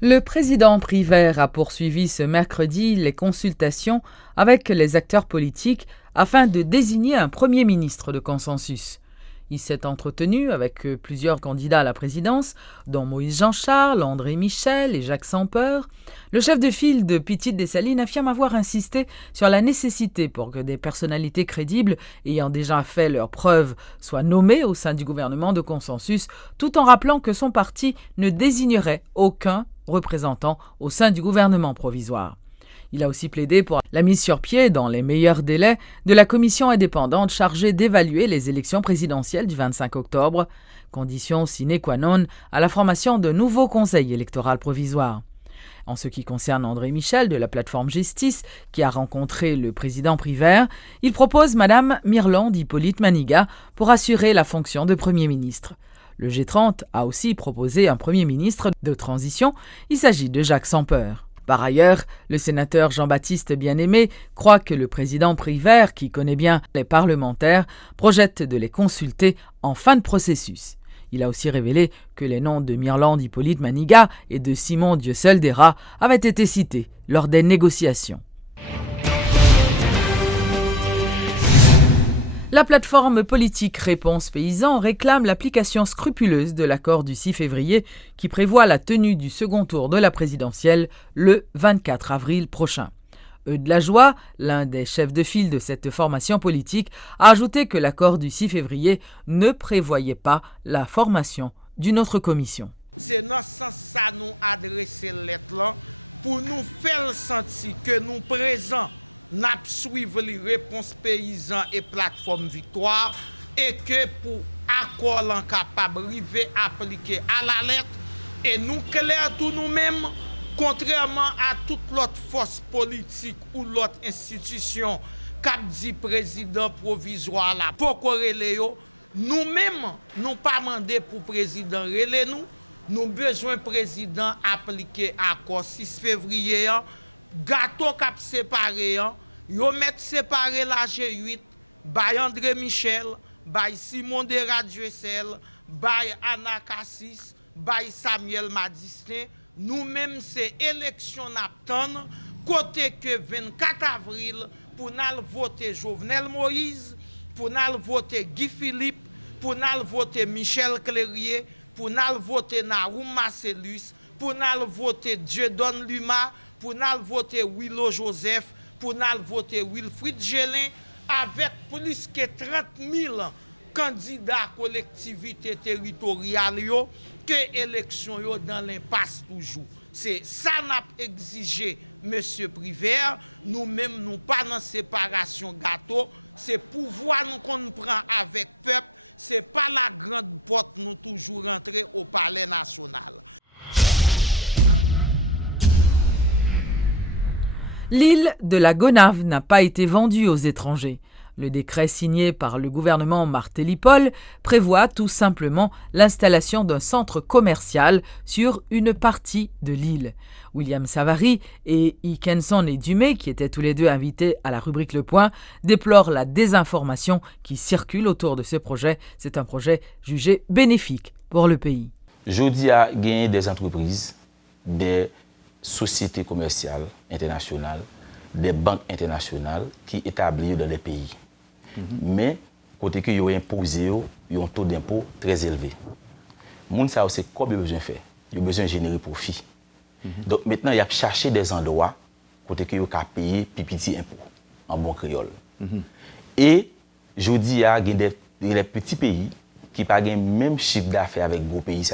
Le président Privert a poursuivi ce mercredi les consultations avec les acteurs politiques afin de désigner un Premier ministre de consensus. Il s'est entretenu avec plusieurs candidats à la présidence, dont Moïse Jean-Charles, André Michel et Jacques Sempeur. Le chef de file de Petite-Dessalines affirme avoir insisté sur la nécessité pour que des personnalités crédibles ayant déjà fait leurs preuves soient nommées au sein du gouvernement de consensus, tout en rappelant que son parti ne désignerait aucun représentant au sein du gouvernement provisoire. Il a aussi plaidé pour la mise sur pied, dans les meilleurs délais, de la commission indépendante chargée d'évaluer les élections présidentielles du 25 octobre, condition sine qua non à la formation de nouveaux conseils électoraux provisoires. En ce qui concerne André Michel de la plateforme Justice, qui a rencontré le président Privert, il propose Mme Myrlande Hippolyte Manigat pour assurer la fonction de Premier ministre. Le G30 a aussi proposé un Premier ministre de transition. Il s'agit de Jacques Sempeur. Par ailleurs, le sénateur Jean-Baptiste Bien-Aimé croit que le président Privert, qui connaît bien les parlementaires, projette de les consulter en fin de processus. Il a aussi révélé que les noms de Myrlande Hippolyte Manigat et de Simon Dieusseul-Dérat avaient été cités lors des négociations. La plateforme politique Réponse Paysans réclame l'application scrupuleuse de l'accord du 6 février qui prévoit la tenue du second tour de la présidentielle le 24 avril prochain. Eudes Lajoie, l'un des chefs de file de cette formation politique, a ajouté que l'accord du 6 février ne prévoyait pas la formation d'une autre commission. C'est dans ce sens ça nous adresser lettre là pour nous faire sentir que nous présents n'a suivre les réponses paysans et plateforme victoire et que pour accord capable arriver appliquer à la lettre et nous clair tout nous-mêmes contrairement à toute l'autre force politique ou l'autre institution qu'a dit président provisoire là pour corréler nous-mêmes nous pas mandé pour président relé nous besoin président appliquer accord 6 février gâteau cap séparé yo met séparé la G8 by André Michel by Simon Dieusseul by Anna Cassis by Samuel Madistin nous-mêmes c'est élection n'attend côté que 24 avril pour nous voter Jovenel Moïse pour nous voter Guy Philippe pour nous voter Michel Clérier pour nous voter Naoum Marcellus pour nous voter Dieudonne Luma pour nous voter Willow Joseph, pour nous voter Wilfried Gélin, avec plus que 30 000 candidats collectivités territoriales que élection dans l'impasse toujours. C'est ça n'a exigé monsieur Privert, nous-mêmes nous pas dans séparation gâteau, c'est pouvoir nous qu'on prend avec peuple, c'est pas la grande porte nous toujours rentrer au palais national. L'île de la Gonâve n'a pas été vendue aux étrangers. Le décret signé par le gouvernement Martelly-Paul prévoit tout simplement l'installation d'un centre commercial sur une partie de l'île. William Savary et Ikenson et Dumé, qui étaient tous les deux invités à la rubrique Le Point, déplorent la désinformation qui circule autour de ce projet. C'est un projet jugé bénéfique pour le pays. Jodi a gagné des entreprises, des sociétés commerciales internationales, des banques internationales qui établissent dans les pays. Mais, côté que vous imposé, un taux d'impôt très élevé. Moun sa c'est quoi besoin de faire? Ils ont besoin de générer profit. Donc maintenant, il y a cherché des endroits côté que vous avez payé petit impôt en bon créole. Et je dis à des petits pays qui n'ont pas le même chiffre d'affaires avec gros pays,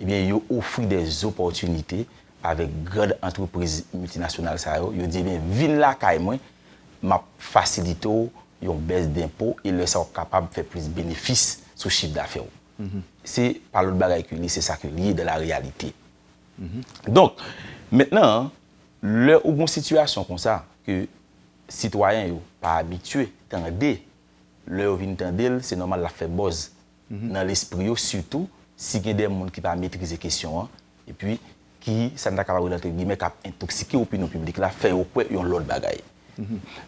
eh bien, ils offrent des opportunités avec grandes entreprises multinationales. Ils disent, viens là, moi, m'a facilité une baisse d'impôts et le sont capables de faire plus de bénéfices sur le chiffre d'affaires. C'est par l'autre bagaille que c'est ça qui est lié de la réalité. Donc, maintenant, leur une situation comme ça, que les citoyens ne sont pas habitués à entendre, leur vient entendre, c'est normal de la faire buzz dans l'esprit, surtout si il y a des gens qui ne maîtrisent les questions, et puis qui sont capables d'intoxiquer l'opinion publique, là, faire au point une autre bagaille.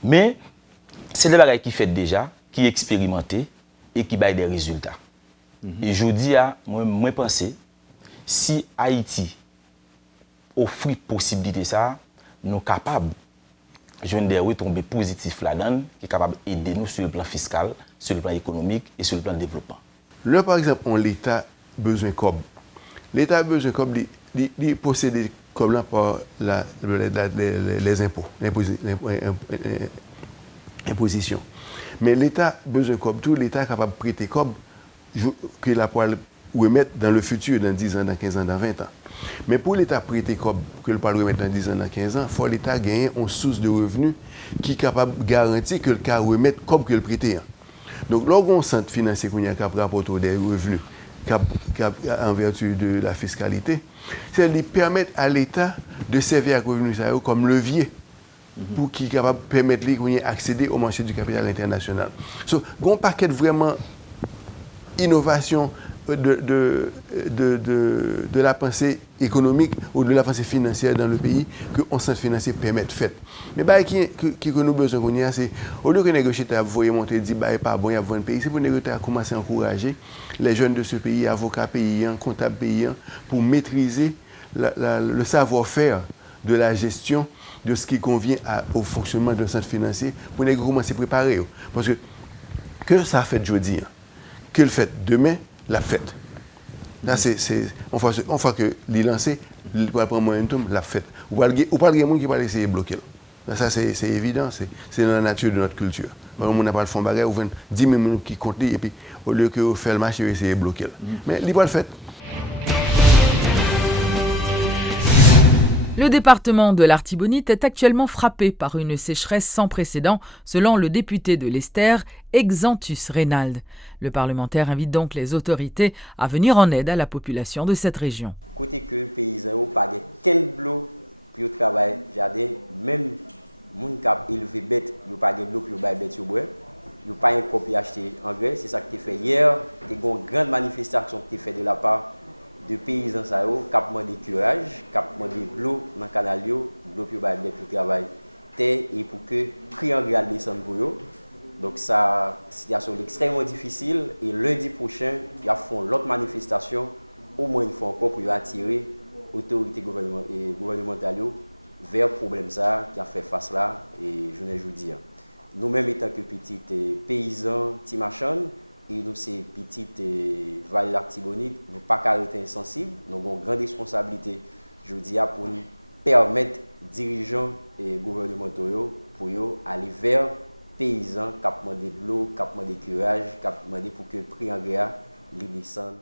Mais, c'est des bagailles qui fait déjà, qui expérimenté et qui baillent des résultats. Et je dis à moi penser, si Haïti offrir possibilité ça, nous capables de des retombées positives là-dedans qui est capable d'aider nous sur le plan fiscal, sur le plan économique et sur le plan de développement. Là, par exemple, l'État besoin comme l'État a besoin comme de posséder comme là par les impôts, l'imposition. Mais l'État besoin comme tout, l'État est capable de prêter comme que la pourra remettre dans le futur, dans 10 ans, dans 15 ans, dans 20 ans. Mais pour l'État prêter comme que le pourra remettre dans 10 ans, dans 15 ans, il faut l'État gagner une source de revenus qui est capable de garantir que le cas remettre comme que le prêter. Donc, lorsqu'on centre financier qu'on a capable rapporter des revenus en vertu de la fiscalité, c'est de permettre à l'État de servir à revenus comme levier pour qu'il soit capable de permettre d'accéder au marché du capital international. Donc, il y a un paquet de vraiment innovation de la pensée économique ou de la pensée financière dans le pays que on centre financier permet de faire. Mais que nous avons besoin, c'est au lieu que négocier à voyer monter dit pas bon, il y a un pays, c'est pour négocier à commencer à encourager les jeunes de ce pays, avocats payants, comptables payants, pour maîtriser le savoir-faire de la gestion de ce qui convient au fonctionnement d'un centre financier pour commencer à préparer. Parce que ça a fait jeudi, que le fait demain, la fête. Là, on fois que l'île lancé, il va prendre momentum, la fête. Ou pas de monde qui va essayer de bloquer. Là, ça, c'est évident, c'est dans la nature de notre culture. On n'a pas le fond bagarre, ou 10 minutes qui comptent, et puis au lieu que vous faites le marché, vous essayez de bloquer. Mais il va le faire. Le département de l'Artibonite est actuellement frappé par une sécheresse sans précédent, selon le député de l'Esther, Exantus Reynald. Le parlementaire invite donc les autorités à venir en aide à la population de cette région. Côté que les paysans n'ont pas de l'eau pour travailler jardin, même les gens qui élèvent bêtes, ils n'ont pas de l'eau pour les bêtes sur bois. Ils n'ont pas encore pu acheter engrais. C'est ça que tu as fait hier. Il y a une grande manifestation que tu as fait de la part de paysans qui ont demandé curage, qui ont demandé de l'eau dans le canal, de l'eau pour les bêtes pour travailler et pour que le prix engrais descende pour eux. Donc, ça, situation extrêmement difficile. Et lundi prochain, ils font l'autre manifestation, au moins une fois encore, pour attirer l'autorité gouvernementale vers le problème ça qui a fait face là. Et je ne vous dis. Nous-mêmes, étant que petits paysans, Timachan, et nous, ces petites Vallée l'Artibonite, nous ne pas rester insensibles. Nous avons une grande responsabilité, je dis, pour nous permettre dirigeants et gouvernementaux pour aller vers paysans qui ont demandé de l'eau, qui ont demandé de curage, qui ont demandé pour que le prix engrais descende.